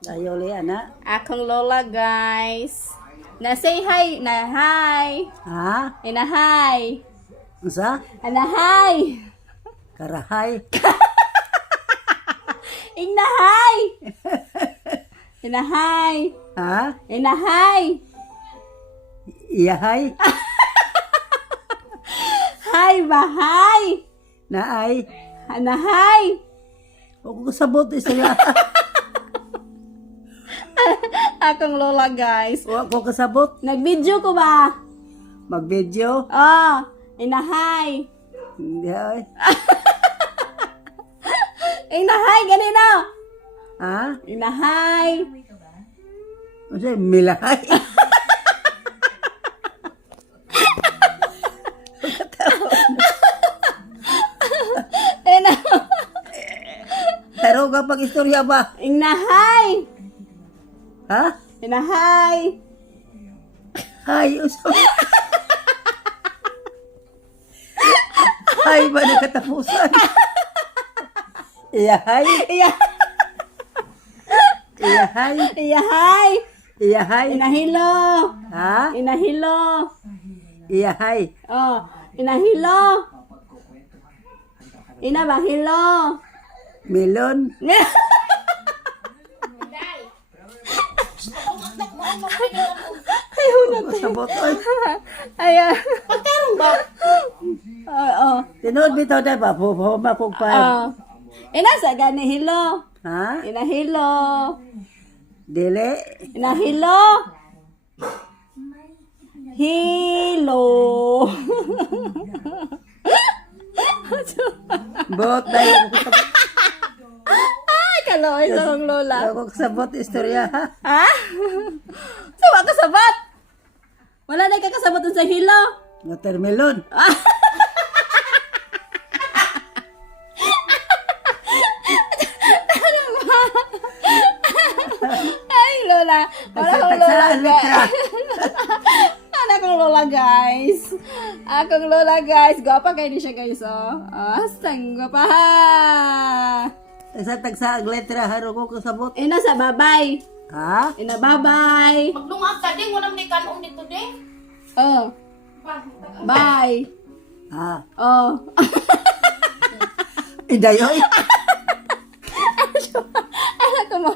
Dayo li ana. Akong lola, guys. Na-say hi. Na-hi. Ha? Ina-hi. Unsa? Ina-hi. Karahay. Ina-hi. Ina-hi. Ha? Ina-hi. Iyahay. Hi ba? Hi. Naay. Na-hi. Huwag ko sabot isla. Akong lola, guys. Huwag ko kasabot. Nag-video ko ba? Mag-video. Oh. Ina-hi. Hindi ay. Ina-hi. Ganito. Ha? Ina-hi. Unsa milahay? Ina. Taro ka pag istorya ba? Ina-hi. Ha? Ina-hi. Hay, uso. Hay ba na katapusan? Iyahay. Iya. Iyahay. Iyahay. Iyahay. Inahilo. Ha? Inahilo. Iyahay. Oh, inahilo. Ina ba hilo? Melon. Ayaw na. Sabot oy. Ayan. Pagkarong ba? Oo. Tinood bitaw da ba? Puma kog pa. Oo. Ina sa gani hilo. Ha? Inahilo. Dili. Inahilo. Hilo. Bot dai ko sabot. Ay, kaloy sa kong lola. Ako sabot istorya ha. Ha? Sawa ka sabat? Wala na kakasabot sa hilo. Watermelon. Ay, lola. Wala kong lola, guys. Wala kong lola, guys. Akong lola, guys. Gwapa kayo di siya, guys, oh. Asang gwapa, ha. Tagsa ang letra haro ko kasabot. Ina sa babay. Ha? Ina, bye-bye. Magdungag ka din, walang may kanon dito din. Oh. Bye. Ha? Oh. Idayoy. Anak ko mo.